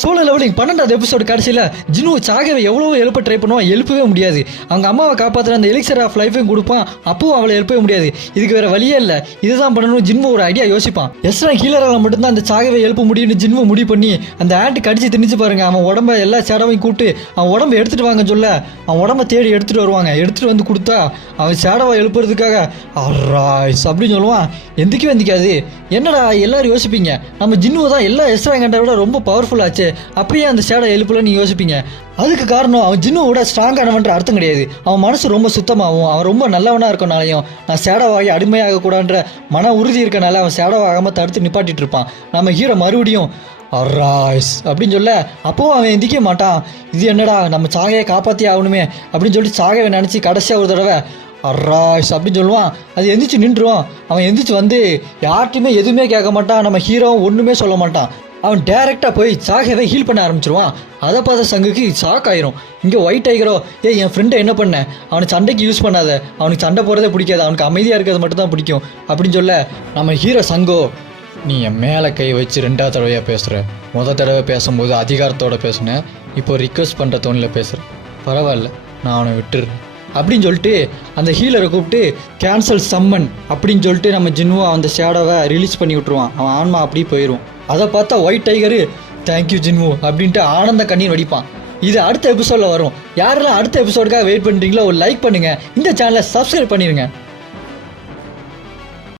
Solo levelling 12வது episode கடைசியில் ஜினு சாகவை எவ்வளோ எழுப்ப ட்ரை பண்ணுவான், எழுப்பவே முடியாது. அவங்க அம்மாவை காப்பாற்றுற அந்த எலிக்சர் ஆஃப் லைஃபையும் கொடுப்பான், அப்பவும் அவளை எழுப்பவே முடியாது. இதுக்கு வேற வழியே இல்லை, இதுதான் பண்ணணும். ஜின்வோ ஒரு ஐடியா யோசிப்பான். எஸ்ரா ஹீலரால் மட்டும்தான் அந்த சாகவை எழுப்ப முடியும்னு ஜின்வோ முடிவு பண்ணி அந்த ஆண்ட்டு கடிச்சு திணிச்சு பாருங்க. அவன் உடம்ப எல்லா சேடவையும் கூப்பிட்டு அவன் உடம்ப எடுத்துட்டு வாங்க சொல்ல அவன் உடம்ப தேடி எடுத்துட்டு வருவாங்க. எடுத்துட்டு வந்து கொடுத்தா அவன் சேடவை எழுப்புறதுக்காக அராய்ஸ் அப்படின்னு சொல்லுவான். எந்திக்கவே எந்திக்காது. என்னடா எல்லாரும் யோசிப்பீங்க, நம்ம ஜின்வோ தான் எல்லா எஸ்ரா கண்டை விட ரொம்ப பவர்ஃபுல் ஆச்சு, அப்படியே அந்த சேடை எழுப்பலன்னு யோசிப்பீங்க. அதுக்கு காரணம் அவன் ஜின்னுவோட ஸ்ட்ராங்கானவன்ற அர்த்தம் கிடையாது. அவன் மனசு ரொம்ப சுத்தமாகவும் அவன் ரொம்ப நல்லவனாக இருக்கனாலையும் நான் சேடவாகி அடிமையாக கூடான்ற மன உறுதி இருக்கனால அவன் சேடவாகாமல் தடுத்து நிப்பாட்டிட்டு இருப்பான். நம்ம ஹீரோ மறுபடியும் அராய்ஸ் அப்படின்னு சொல்ல அப்போவும் அவன் எந்திக்க மாட்டான். இது என்னடா நம்ம சாகையை காப்பாற்றி ஆகணுமே அப்படின்னு சொல்லிட்டு சாகையை நினச்சி கடைசியாக ஒரு தடவை அராய்ஸ் அப்படின்னு சொல்லுவான். அது எந்திரிச்சு நின்றுவான். அவன் எந்திரிச்சு வந்து யார்ட்டையுமே எதுவுமே கேட்க மாட்டான். நம்ம ஹீரோவும் ஒன்றுமே சொல்ல மாட்டான். அவன் டேரெக்டாக போய் சாகவை ஹீல் பண்ண ஆரம்பிச்சிருவான். அதை பார்த்த சங்குக்கு ஷாக் ஆயிரும். இங்கே ஒயிட் டைகரோ என் ஃப்ரெண்டை என்ன பண்ண, அவனை சண்டைக்கு யூஸ் பண்ணாத, அவனுக்கு சண்டை போகிறதே பிடிக்காது, அவனுக்கு அமைதியாக இருக்கிறது மட்டும் தான் பிடிக்கும் அப்படின்னு சொல்ல நம்ம ஹீரோ சங்கோ நீ என் மேலே கை வச்சு 2வது தடவையாக பேசுகிற, தடவை பேசும்போது அதிகாரத்தோடு பேசுனேன், இப்போ ரிக்வெஸ்ட் பண்ணுற தோணில் பேசுகிறேன், பரவாயில்ல நான் அவனை விட்டுடுறேன் அப்படின்னு சொல்லிட்டு அந்த ஹீலரை கூப்பிட்டு கேன்சல் சம்மன் அப்படின்னு சொல்லிட்டு நம்ம ஜின்வோ அந்த ஷேடோவை ரிலீஸ் பண்ணி விட்ருவான். அவன் ஆன்மா அப்படியே போயிடும். அதை பார்த்தா ஒயிட் டைகரு தேங்க்யூ ஜின்வோ அப்படின்ட்டு ஆனந்த கண்ணீர் வடிப்பான். இது அடுத்த எபிசோடில் வரும். யாரெல்லாம் அடுத்த எபிசோடுக்காக வெயிட் பண்ணுறீங்களோ ஒரு லைக் பண்ணுங்கள், இந்த சேனலை சப்ஸ்கிரைப் பண்ணிடுங்க.